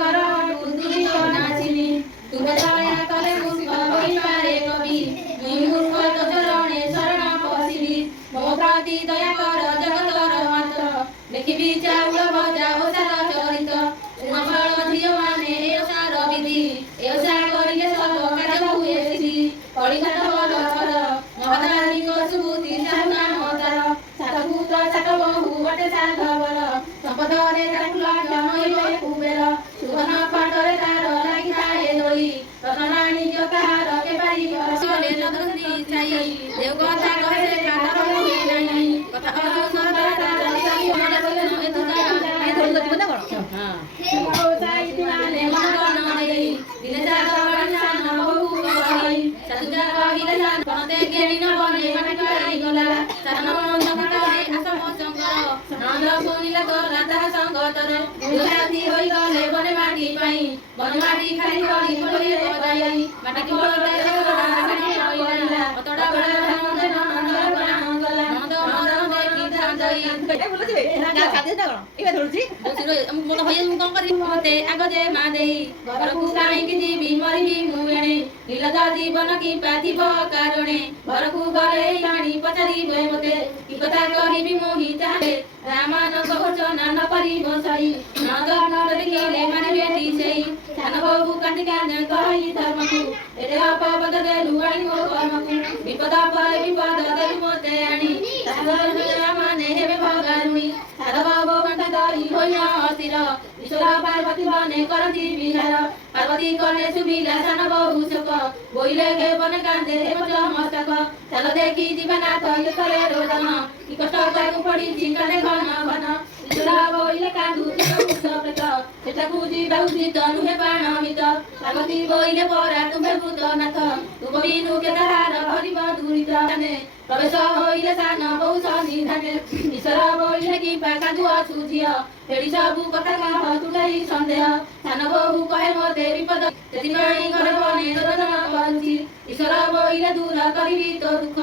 कर तुलसी नाचिनी तुमे दया कले मुख होइपारे कवि मुई मूर्ख तो चरणे शरण पसिली मो प्रति दया कर जगतर मात्र देखिबी चाउल भजा ओसार चरित सुनफल झियो माने एसार विधि एसा करिले सब काज हुए सिद्धि कलिघाट बल फल महादारिक सुबुद्धि साहुना मतार सात पुत्र सात बहु बटे सात बल संपदरे ताकु लाग कुबेर सुगन पाटरे तार लागिताए दोली रतनाणी जो तार के पारी असले नदनी चाहि देव कथा कहे कातर होई नाही कथा कहू सदा तार चाहि मन बोले न एतुका ए थोड़ी तो बता करो हां ओ चाहि तिमाने मन नई दिने जात बड़ी सान बहु कहि सतुजा कहिले सान पते गेनी न बने माटी कहि गला सान मन नकटाए असम शंकर नंद सुनिले तो राधा संगतर दुराती होई गले बने माटी पाई बने माटी खाली गली बोले बजाई माटी कोले माटी होइला अतडा बडा नंद नंद बना गला नंद नंद देखि जाई ए बोलछि बे ना खाते दा कोन इबे धरछि दोसिरो मोर भइया मु कोन करी मते आगो जे मा देई घरकु काई कि जीवी मरिबी मुएणे नीलदा जीवन की पाथिब कारणे घरकु गले लाणी पचारी बे मते की कथा कहिबी मोहि चाहे रामानंद भजन न परि बसाई नंद नंद देखिले माने बेटी सेई ध्यान बहु कांति कांदन कहि धर्मकु एते अपवद देलु आणी मो कर्मकु विपद पर विपद देलु मते आणी सागर रामाने हेबे भगारुणी साधव भगवंत दई होइया अस्थिर ईश्वर पार्वती बने करती विहार पार्वती कले सुबिला सान बहु शोक बोइले गे बने कांदे हेब मस्तक चल देखि जीवनाथ ये करे रोदन की कष्ट ताकु पड़ी चिंकने घन घन ईश्वर बोइले कांदु प्रेत सेठाकु जीवाउसी तनु हे बाणमित पार्वती बोइले परा तुमे भूतनाथ तुम बिनु के ताहार हरिब दुरित प्रवेश होइले सान बहु सन्निधाने ईश्वर बोइले कि पाकांदु अछु झिय फेडी सबु कथा कह तुलाई सन्देह सान बहु कहे मते विपद तेतिमाई घर बने रोदन करुछि ईश्वर बोइले दूर करिबी तो दुख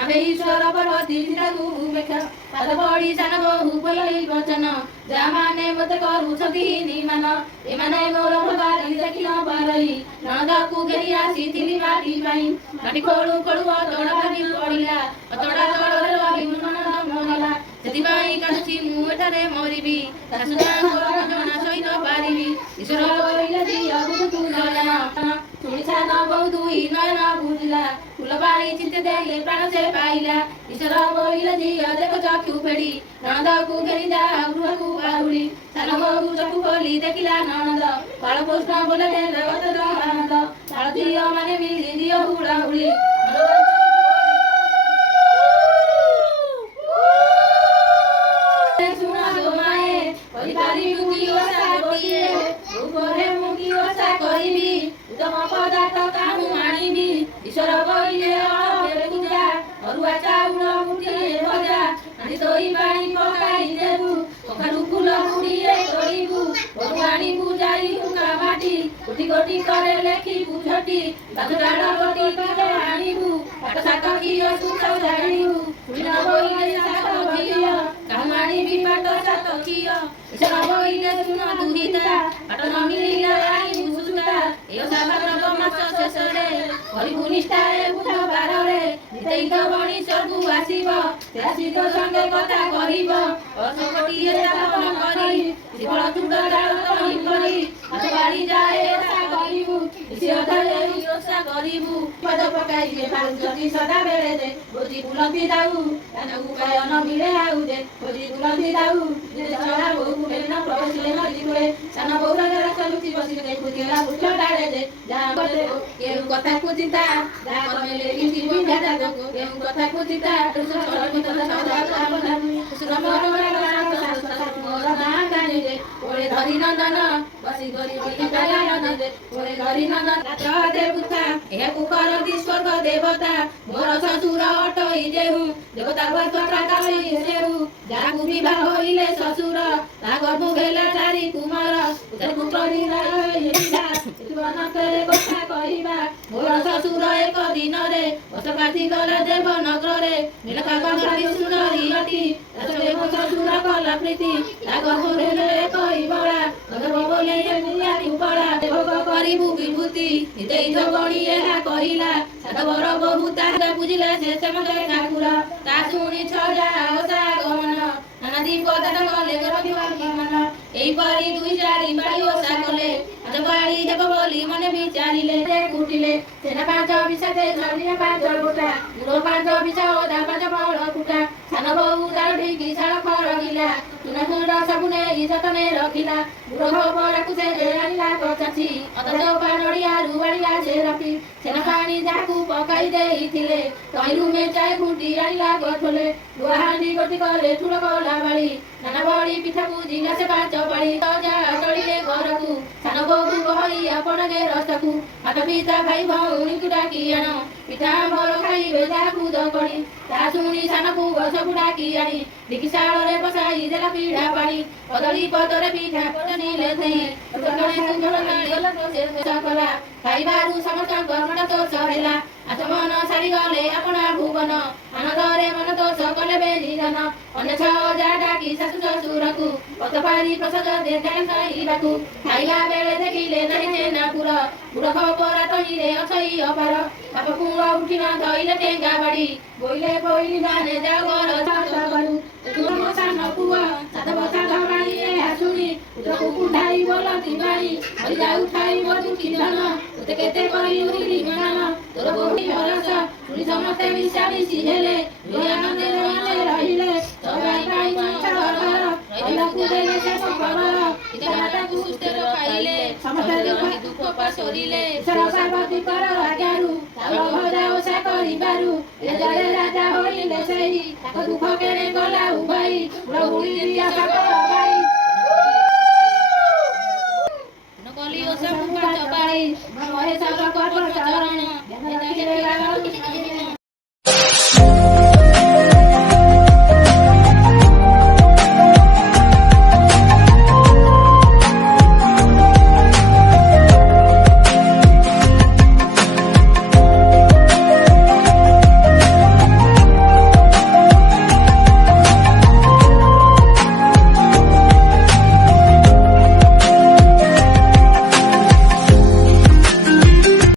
आमे ईश्वर पार्वती सीताकु बेखा पाद पड़ी सान बहु बोइले वचन जा माने मते करुछति निमान एमाने मोर भगारी देखि न पारई नंदकु घेरी आसीथिली माटी पाई माटी खोलु खोलु तोड़ा भागी पड़िला तोड़ा तोड़रे रही नंद मोहला सेतिबाई काछि मु एठारे मरिबी सासुना जणा सही न पारिबी ईश्वर बोइले दिया बुझ तू जाना सुनी छान बहु दुई नयन बुझिला फूल पानी चिंते देले प्राण से पाइला ईश्वर बोइले दिया देख चक्षु फेडी नंदकु घेरी जा गृहकु बाहुली सान बहु चक्षु खोली देखिला नंद बाल कृष्ण बोले रगत आनंद साल दियो माने मिली दियो हुड़ा हुड़ी ईश्वर बोइले पूजा अरुआ चाउल मुठिए भजा आनी दही पानी पकाई देबु कखारु फूल गुड़िए तोड़िबु भगवानी पूजाई हुका माटी कोटी कोटी करे लेखी बुझटी बागडाड़ कोटी करे आनिबु पाट साक कियो सुताउ जानिबु फुलिना बोइले साक कियो कामाणी भी पाट साक कियो ईश्वर बोइले सुन दुहिता पाट न मिलिला आनिबु सुता एयो साबार मास शेषरे हरिबु निष्ठाए बुझ बाररे नितैक बणी स्वर्गु आसिब से आसी तो संगे कथा कहिब असकोटिए स्थापन करी शिवळ चूड़ डाल कहि करी अथवारी जाए आशा करिबु सिरधरे योसा करिबु पद पकाई के पारुचती सदा बेले दे बोजी बुलंदी दाऊ तानकु काय न मिले आउ दे बोजी बुलंदी दाऊ जे चला बहु बेना प्रवेशले मरि गुळे सान बहुरा जरा कलुची बसी देखु केला बुझ डाले दे जा बोले केउ कथा को चिंता जा कमेले किछि बिधा जाको केउ कथा को चिंता तुस चलनि तो सदा आपना श्रम मोर ना गाने दे ओरे धरि नंदन बसी गरी बिली गाया दे ओरे धरि नंदन रात्र देवता ए कुकर स्वर्ग देवता मोर ससुर अटई जेहु देवता वस्त्र काली सेहु जाकु विवाह होइले ससुर ता गर्भ भेला चारि कुमार पुत्र पुत्र କଥା କହିବା ମୋର ଶ୍ୱଶୁର ଏକ ଦିନରେ ବସବାସି ଗଲେ ଦେବନଗରରେ ନୀଳକା କଙ୍କାଳି ସୁନ୍ଦରୀ ଅତି ମୋ ଶ୍ୱଶୁର କଲା ପ୍ରୀତି ତା ଗର୍ଭରେ କହିବଳା ଗର୍ଭ ବୋଲି ନିଆତି ପଳା ଭୋଗ କରିବୁ ବିଭୂତି ଦେଇଥ ଗଣି ଏହା କହିଲା ସାତ ବର ବହୁ ତାହା ବୁଝିଲା ସେ ସେମତେ ଠାକୁର ତା ଶୁଣି ଛଜା ଓଷା ଗମନ ନାନାଦି ପଦାର୍ଥ କଲେ ଗର୍ଭ ମନ ଏଇପରି ଦୁଇ ଚାରି ପାଳି ଓଷା କଲେ ପାଳି ହେବ ବୋଲି ମନେ ବିଚାରିଲେ କୁଟିଲେ ସେନା ପାଞ୍ଚ ବିଷାତେ ଝଡ଼ିଆ ପାଞ୍ଚ ଗୋଟା ଗୁଡ଼ ପାଞ୍ଚ ବିଷ ଓଦା ପାଞ୍ଚ ଫଳ କୁଟା ସାନ ବୋହୁ ତାର ଢିକି ଶାଳ ଖରଗିଲା ଚୁନା ଖଣ୍ଡ ସବୁ ନେଇ ଯତନେ ରଖିଲା ଗୁଡ଼ ଖବରକୁ ସେ ଆଣିଲା କଚାଛି ଅଧା ଚୋପା ନଡ଼ିଆରୁ ଆଣିଲା ସେ ରଖି ସେନା ପାଣି ଯାହାକୁ ପକାଇ ଦେଇଥିଲେ ତହିଁରୁ ମେଚାଏ ଖୁଣ୍ଟି ଆଣିଲା ଗଠୋଲେ ଲୁହା ହାଣ୍ଡି ଗୋଟି କଲେ ଠୁଳ କଲା ବାଳି ନାନା ବଳି ପିଠାକୁ ଜିଲା ସେ ପାଞ୍ଚ ପାଳି ତଜା ଚଳିଲେ ଘରକୁ ସାନ ବୋହୁ କହି ଆପଣ ରସ୍ତକୁ ହାତ ପିତା ଭାଇ ଭଉଣୀକୁ ଡାକି ଆଣ ପିଠା ମୋର ଖାଇବେ ଯାହାକୁ ଦକଣି ତା ଶୁଣି ସାନକୁ ଗଛକୁ ଡାକି ଆଣି ଢିକିଶାଳରେ ବସାଇ ଦେଲା ପିଢା ପାଣି କଦଳୀ ପଦରେ ପିଠା କରିଲେ ଦେଇ କଲା ଖାଇବାରୁ ସମସ୍ତଙ୍କ ମନ ତୋଷ ହେଲା ଆଚମନ ସାରିଗଲେ ଆପଣା ଭୁବନ ଆନନ୍ଦରେ ମନ ତୋଷ କଲେ ବେନିଧନ ଅନ୍ୟ ଛଅ ଡାକି ଶାଶୁ ଶ୍ୱଶୁରକୁ ପତ ପାରି ପ୍ରସାଦ ଦେଲେ ଖାଇବାକୁ ଖାଇଲା ବେଳେ ଦେଖିଲେ ନାହିଁ ଚେନାପୁର ବୁଢ଼ ଖବରା ତହିଁରେ ଅଛଇ ଅପାର ବାପ ପୁଅ ଉଠିନ ଧଇଲେ ଟେଙ୍ଗା ବାଡ଼ି ବୋଇଲେ ବୋଇଲି ମାନେ ଯାଉ ଘର ସାନ ପୁଅ ସାତ ବଛା ଧବାଣି ଏହା ଶୁଣି ପୁତ୍ରକୁ କୁଣ୍ଢାଇ ବୋଲନ୍ତି ବାଣି ହରିଯାଉ ଖାଇବ ଦୁଃଖୀ ଧନ ତୋତେ କେତେ କରିବି ମାନ ତୋର ବୋହୂ ଭରସା ଶୁଣି ସମସ୍ତେ ମିଶାମିଶି ହେଲେ ଆନନ୍ଦରେ ରହିଲେ ସବାଇ ପାଇଁ ରହିବାକୁ ଦେଲେ ସେ ଖବର ପିତାମାତାକୁ ସୁସ୍ଥରେ ଖାଇଲେ ସମସ୍ତେ ଦୁଃଖ ପାଶୋରିଲେ ପାର୍ବତୀଙ୍କର ଆଜ୍ଞାରୁ ଭଜା ଓଷା କରିବାରୁ ରାଜା ହୋଇଲେ ସେହି ତାଙ୍କ ଦୁଃଖ କେଣେ ଗଲା ଉଭାଇ କଲି ଓଷା ପାଞ୍ଚ ପାଳି ମହେଶ ଚରଣ